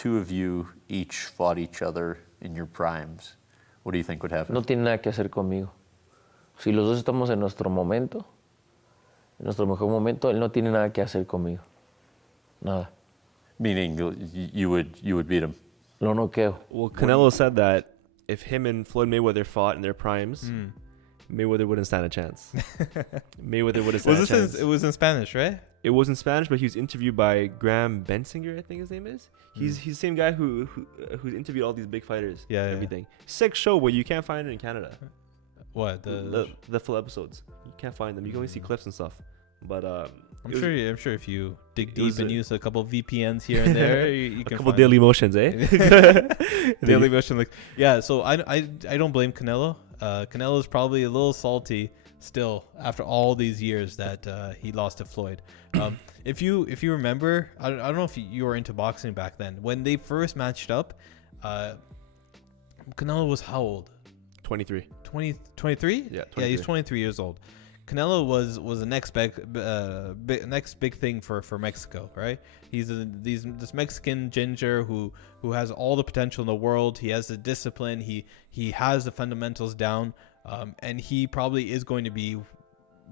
two of you each fought each other in your primes, what do you think would happen? No tiene nada que hacer conmigo. Si los dos estamos en nuestro momento, en nuestro mejor momento, él no tiene nada que hacer conmigo. Nada. Meaning you would beat him. Lo noqueo. Well, Canelo said that if him and Floyd Mayweather fought in their primes, Mayweather wouldn't stand a chance. Mayweather wouldn't stand a chance. It was in Spanish, right? It was in Spanish, but he was interviewed by Graham Bensinger, I think his name is. He's the same guy who's interviewed all these big fighters. Yeah, and everything. Sick show, but you can't find it in Canada. What the full episodes? You can't find them. You can only see clips and stuff. But I'm sure if you dig deep and use a couple VPNs here and there, you can a couple find Daily Motions, eh? Daily Motion, like So I don't blame Canelo. Canelo is probably a little salty still after all these years that he lost to Floyd. If you remember, I don't know if you were into boxing back then. When they first matched up, Canelo was how old? 23. 23? Yeah, 23. Yeah, he's 23 years old. Canelo was the next big thing for Mexico, right? He's this Mexican ginger who has all the potential in the world. He has the discipline. He has the fundamentals down, and he probably is going to be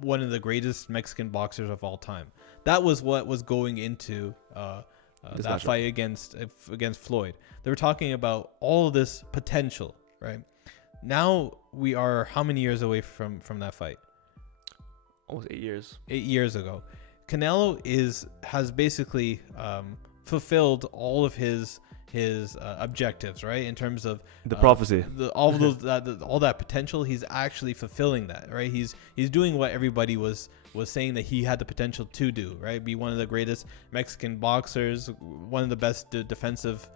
one of the greatest Mexican boxers of all time. That was what was going into that fight against Floyd. They were talking about all of this potential, right? Now we are how many years away from that fight? Almost 8 years. 8 years ago. Canelo has basically fulfilled all of his objectives, right? In terms of the prophecy, all that potential, he's actually fulfilling that, right? He's doing what everybody was saying that he had the potential to do, right? Be one of the greatest Mexican boxers, one of the best defensive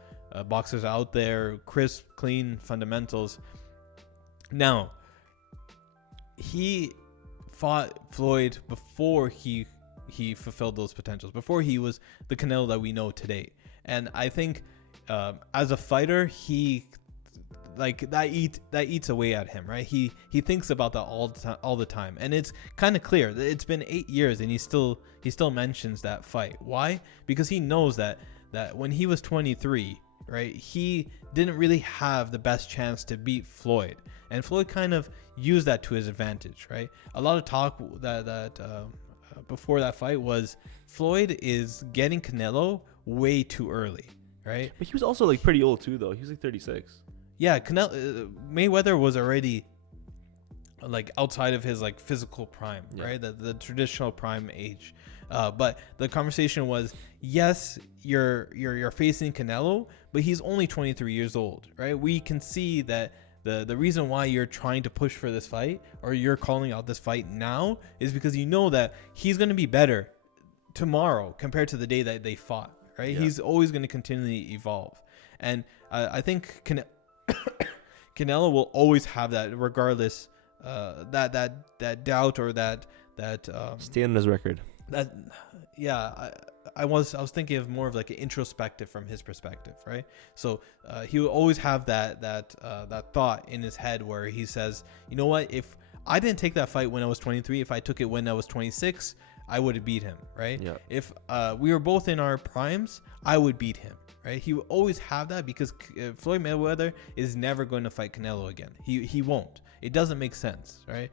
boxers out there, crisp, clean fundamentals. Now, he fought Floyd before he fulfilled those potentials, before he was the Canelo that we know today. And I think as a fighter, he that eats away at him, right? He thinks about that all the time, and it's kind of clear that it's been 8 years and he still mentions that fight. Why? Because he knows that when he was 23, right, he didn't really have the best chance to beat Floyd, and Floyd kind of used that to his advantage, right? A lot of talk that before that fight was Floyd is getting Canelo way too early, right? But he was also like pretty old too, though. He was like 36. Yeah, Mayweather was already like outside of his like physical prime, right? The traditional prime age. But the conversation was, yes, you're facing Canelo, but he's only 23 years old, right? We can see that the reason why you're trying to push for this fight, or you're calling out this fight now, is because you know that he's going to be better tomorrow compared to the day that they fought, right? Yeah. He's always going to continually evolve. And I think Canelo will always have that, regardless, that doubt or that stay on his record. I was thinking of more of like an introspective from his perspective, right? So he will always have that thought in his head where he says, you know what, if I didn't take that fight when I was 23, if I took it when I was 26, I would have beat him, right? Yeah. If we were both in our primes, I would beat him, right? He will always have that, because Floyd Mayweather is never going to fight Canelo again. He won't. It doesn't make sense, right?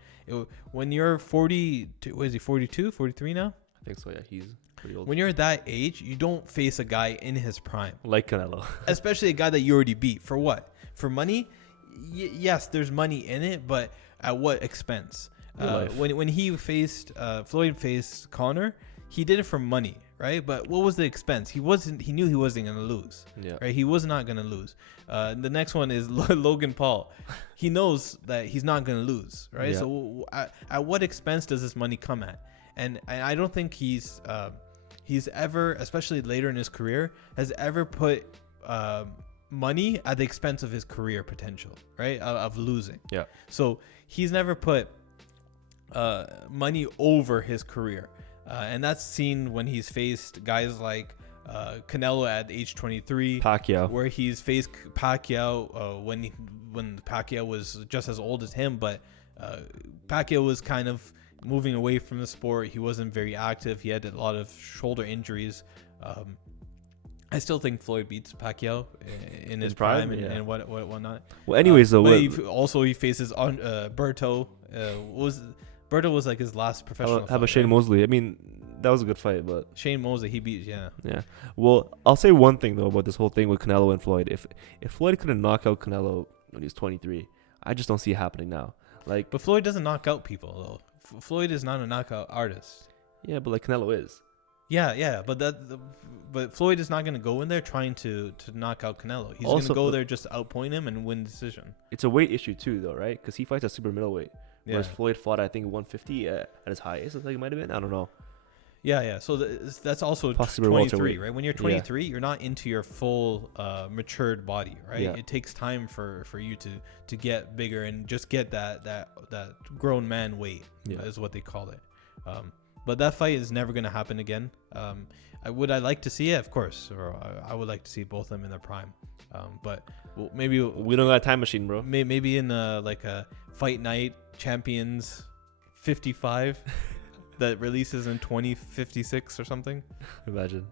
When you're 42, what is he, 42, 43 now? I think so, yeah. He's pretty old. When you're that age, you don't face a guy in his prime. Like Canelo. Especially a guy that you already beat. For what? For money? Yes, there's money in it, but at what expense? When he faced Floyd faced Conor, he did it for money, right? But what was the expense? He knew he wasn't going to lose. Yeah. Right? He was not going to lose. The next one is Logan Paul. He knows that he's not going to lose, right? Yeah. So at what expense does this money come at? And I don't think he's ever, especially later in his career, has ever put money at the expense of his career potential, right? Of losing. Yeah. So he's never put money over his career. And that's seen when he's faced guys like Canelo at age 23. Pacquiao. Where he's faced Pacquiao when Pacquiao was just as old as him. But Pacquiao was kind of moving away from the sport. He wasn't very active. He had a lot of shoulder injuries. I still think Floyd beats Pacquiao in his prime and whatnot. Well, anyways, though, he faces on Berto. Berto was like his last professional. How about Shane Mosley? I mean, that was a good fight, but Shane Mosley, he beat, yeah. Well, I'll say one thing though about this whole thing with Canelo and Floyd. If Floyd couldn't knock out Canelo when he was 23, I just don't see it happening now. Like, but Floyd doesn't knock out people though. Floyd is not a knockout artist. Yeah, but like Canelo is. Yeah, but Floyd is not going to go in there trying to knock out Canelo. He's going to go there just to outpoint him and win the decision. It's a weight issue too, though, right? Because he fights at super middleweight, whereas Floyd fought, I think, 150 at his highest. I think it might have been. I don't know. Yeah. So that's also possibly 23, right? When you're 23, you're not into your full matured body, right? Yeah. It takes time for you to get bigger and just get that grown man weight, is what they call it. But that fight is never going to happen again. I like to see it, of course, or I would like to see both of them in their prime. But maybe we don't got a time machine, bro. Maybe in like a Fight Night Champions 55 that releases in 2056 or something. Imagine.